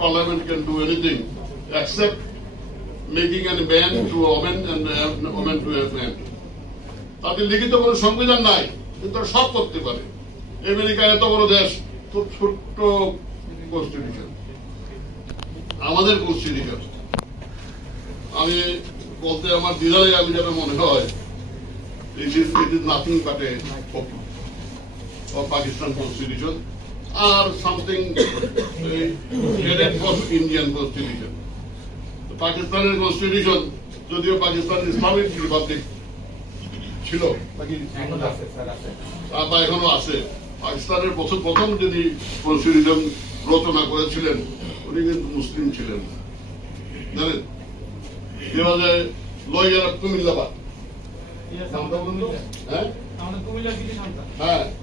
parliament can do anything except making an ban to a woman and a woman to a man. তাদের লিখিত কোনো সংবিধান নাই কিন্তু সব করতে পারে আমেরিকা এত বড় দেশ খুব ছোট্ট কনস্টিটিউশন আমাদের কনস্টিটিউশন আমি বলতে আমার দ্বিধায় আমি যেটা মনে হয় it is it is nothing but a copy of Constitution or something uh, headed for Indian constitution. পাকিস্তানের কনস্টিটিউশন যদিও পাকিস্তান ইসলামিক রিপাবলিক ছিল বা এখনও আছে। পাকিস্তানের প্রথম প্রথম যদি কনস্টিটিউশন রচনা করেছিলেন উনি কিন্তু মুসলিম ছিলেন। জানেন? যে লয়ার কুমিল্লাবাদ তো? হ্যাঁ? হ্যাঁ।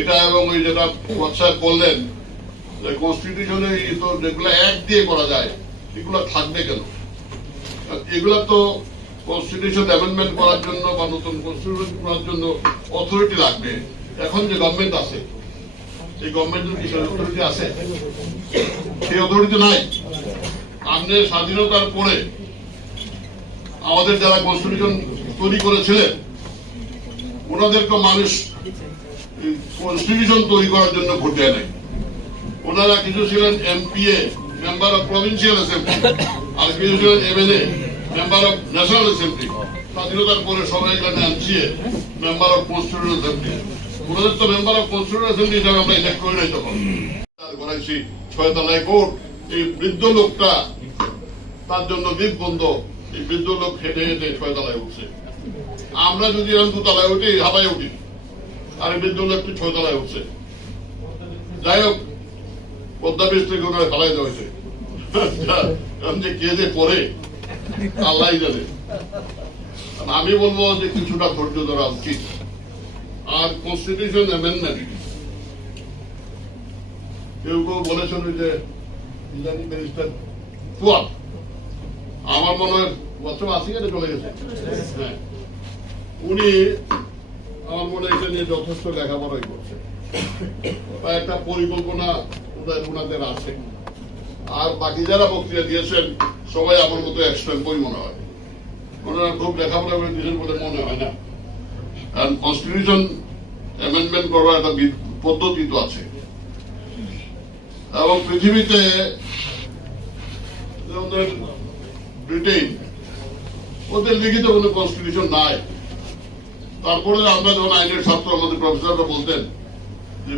এটা এবং ওই যেটা হোয়াটসঅ্যাপ করলেন, যে কনস্টিটিউশনে তো যেগুলো এক দিয়ে করা যায়, এগুলো থাকবে কেন? এগুলা তো কনস্টিটিউশন অ্যামেন্ডমেন্ট করার জন্য বা নতুন কনস্টিটিউশন করার জন্য অথরিটি লাগবে। এখন যে গভর্নমেন্ট আছে, এই গভর্নমেন্টের কি অথরিটি আছে? সেই অথরিটি নাই। আপনি স্বাধীনতার পরে আমাদের যারা কনস্টিটিউশন তৈরি করেছিলেন, ওনাদেরকে মানুষ কনস্টিটিউশন তৈরি করার জন্য ভোট দেয় নাই। ওনারা কিছু ছিলেন MPA member of provincial assembly আর কিছু ছিলেন MLA member of national assembly স্বাধীনতার পরে সবাই এখানে MCA member of constitution assembly ওনাদের তো মেম্বার অফ কনস্টিটিউশন অ্যাসেম্বলি হিসাবে আমরা ইলেক্ট করে নাই তখন। করাইছি ছয়তলায় কোর্ট এই বৃদ্ধ লোকটা, তার জন্য দ্বীপ বন্ধ। এই বৃদ্ধ লোক হেঁটে হেঁটে ছয়তলায় উঠছে। আমরা যদি এরকম দুতলায় উঠি হাবায় উঠি। এই বৃদ্ধ লোকটি ছয়তলায় উঠছে। যাই হোক, পদ্মা ফেলাই দেওয়া হয়েছে। কে যে পরে আল্লাহ জানে। আমি বলব যে কিছুটা ধৈর্য ধরা উচিত। আর কনস্টিটিউশন অ্যামেন্ডমেন্ট কেউ কেউ বলেছেন যে ফুয়াদ আমার মনে হয় বছর আশি চলে গেছে। হ্যাঁ। উনি আমার মনে এটা নিয়ে যথেষ্ট লেখাপড়াই করছে। একটা পরিকল্পনা ওনাদের আছে। আর বাকি যারা বক্তৃতা দিয়েছেন, সবাই আমার মতো এক্সট্রেন বই মনে হয়। ওনারা খুব লেখাপড়া করে দিয়েছেন বলে মনে হয় না। কারণ কনস্টিটিউশন অ্যামেন্ডমেন্ট করার একটা পদ্ধতি তো আছে। এবং পৃথিবীতে ব্রিটেন ওদের লিখিত কোনো কনস্টিটিউশন নাই। তারপরে আমরা যখন আইনের ছাত্র আমাদের প্রফেসররা বলতেন যে